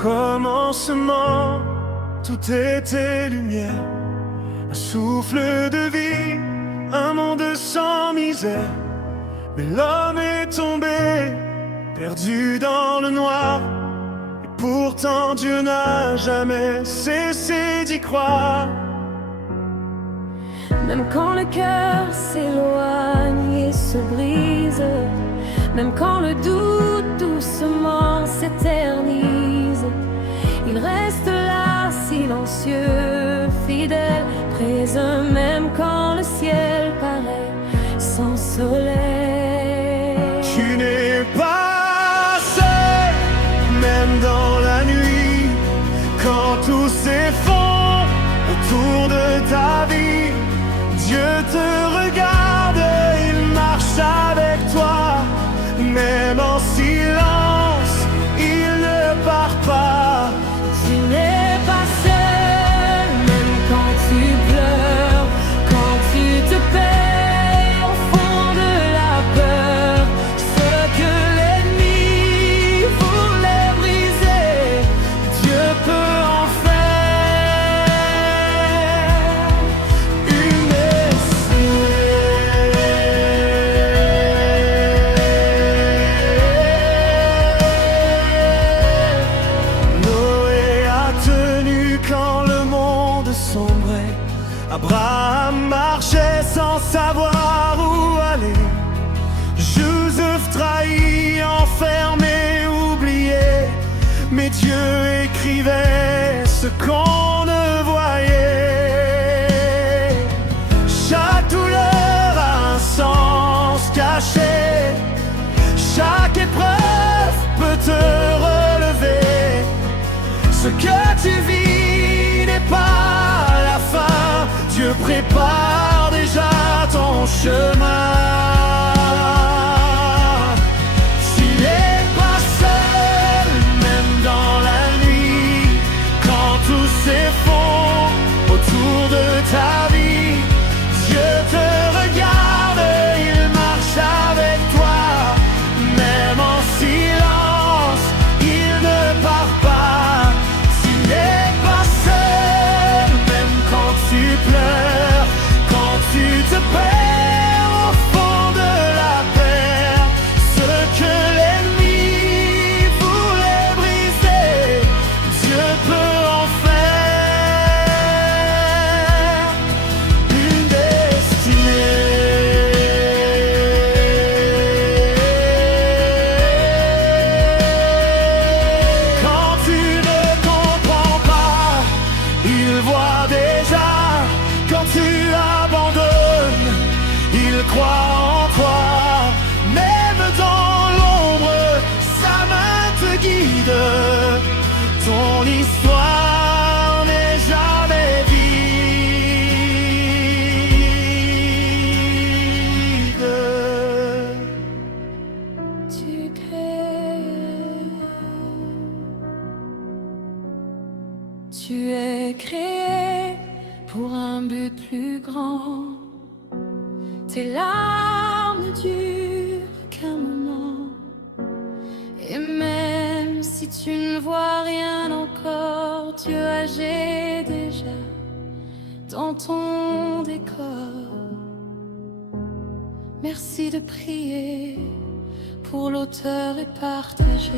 commencement, tout était lumière, un souffle de vie, un monde sans misère. Mais l'homme est tombé, perdu dans le noir. Et pourtant Dieu n'a jamais cessé d'y croire. Même quand le cœur s'éloigne et se brise, même quand le doute doucement s'éternise, il reste là, silencieux, fidèle, présent même quand le ciel paraît sans soleil. Tu n'es pas seul, même dans la nuit, quand tout s'effondre autour de ta vie. Dieu te regarde, il marche avec toi, même en silence, il ne part pas. Tu n'es pas seul, même quand tu pleures, quand tu te perds au fond de la peur. Ce que l'ennemi voulait briser, Dieu peut en faire une quand le monde sombrait, Abraham marchait sans savoir où aller. Joseph trahi, enfermé, oublié, mais Dieu écrivait ce qu'on ne voyait. Chaque douleur a un sens caché, chaque épreuve peut te relever. Ce que tu vis n'est pas la fin, Dieu prépare déjà ton chemin. Tu n'es pas seul, même dans la nuit, quand tout s'effondre autour de ta vie. Dieu te regarde, il marche avec toi, même en silence, il ne part pas. Tu n'es pas seul, même quand tu pleures, quand tu te perds au fond de la terre. Ce que l'ennemi voulait briser, Dieu peut en faire une destinée. Quand tu ne comprends pas, il voit déjà. Quand tu abandonnes, il croit en toi. Même dans l'ombre, sa main te guide. Ton histoire n'est jamais vide. Tu crées, tu es créé pour un but plus grand. Tes larmes ne durent qu'un moment, et même si tu ne vois rien encore, Dieu agit déjà dans ton décor. Merci de prier pour l'auteur et partager.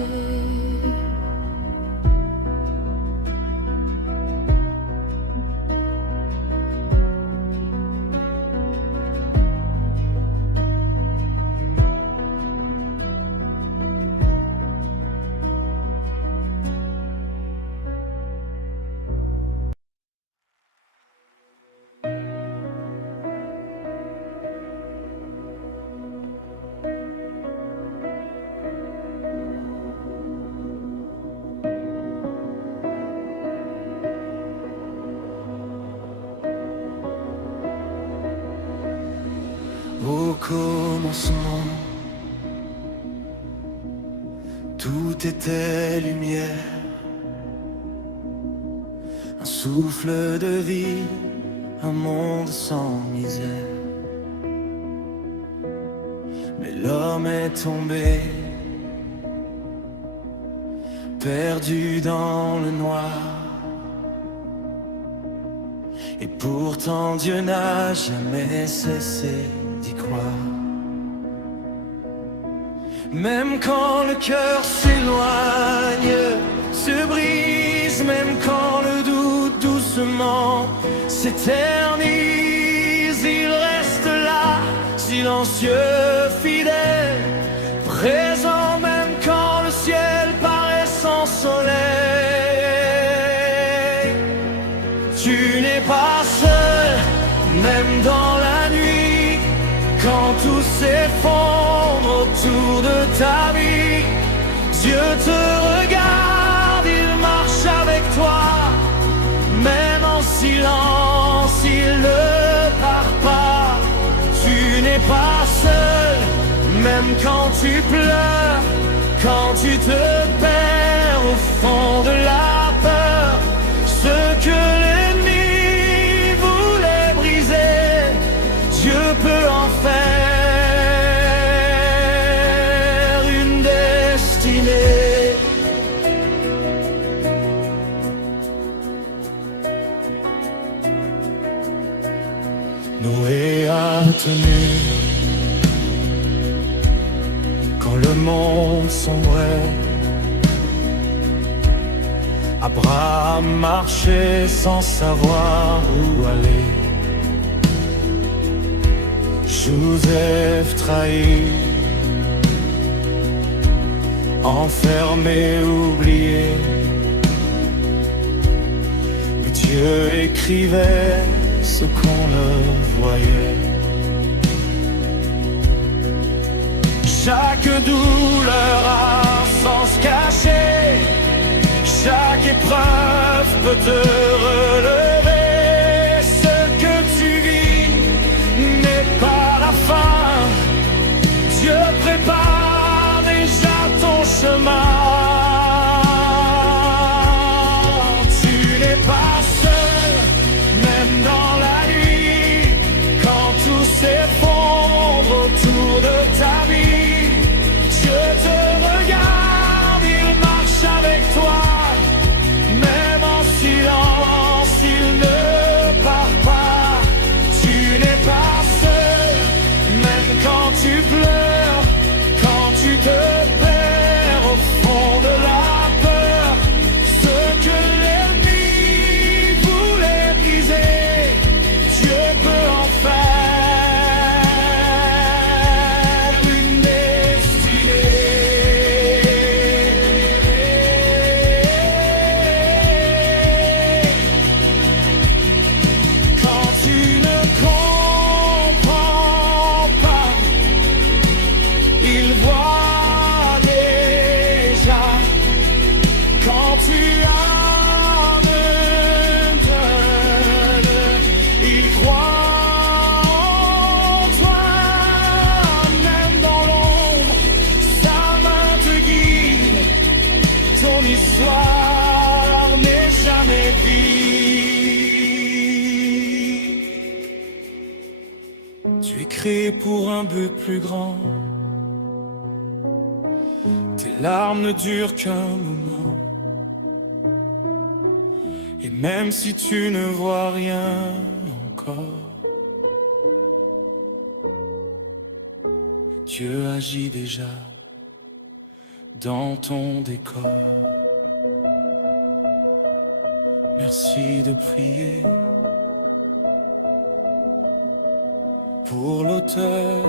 Au commencement, tout était lumière, un souffle de vie, un monde sans misère. Mais l'homme est tombé, perdu dans le noir. Et pourtant Dieu n'a jamais cessé d'y croire. Même quand le cœur s'éloigne, se brise, même quand le doute doucement s'éternise, il reste là, silencieux, fidèle, présent même quand le ciel paraît sans soleil. Tu n'es pas seul, même dans la nuit, quand tout s'effondre autour de ta vie. Dieu te regarde, il marche avec toi, même en silence, il ne part pas. Tu n'es pas seul, même quand tu pleures, quand tu te perds au fond de la peur. Ce que l'ennemi voulait briser, Dieu peut en faire une destinée. Noé a tenu quand le monde sombrait. Abraham marchait sans savoir où aller. Joseph trahi, enfermé, oublié. Mais Dieu écrivait ce qu'on ne voyait. Chaque douleur a un sens caché. Chaque épreuve peut te relever. Ce que tu vis n'est pas la fin. Dieu prépare déjà ton chemin. Tu n'es pas seul, même dans la nuit, quand tout s'effondre autour de ta vie. Dieu te regarde, il marche avec toi, même en silence, il ne part pas. Tu n'es pas seul, même quand tu pleures, quand tu te perds au fond de la peur. Ce que l'ennemi voulait briser, Dieu peut en faire une destinée. Quand tu ne comprends pas, il voit déjà. Quand tu abandonnes, il croit en toi. Même dans l'ombre, sa main te guide. Ton histoire n'est jamais vide. Tu es créé pour un but plus grand. Tes larmes ne durent qu'un moment. Et même si tu ne vois rien encore, Dieu agit déjà dans ton décor. Merci de prier pour l'auteur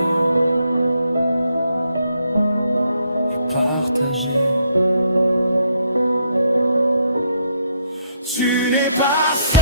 et partager. Tu n'es pas seul,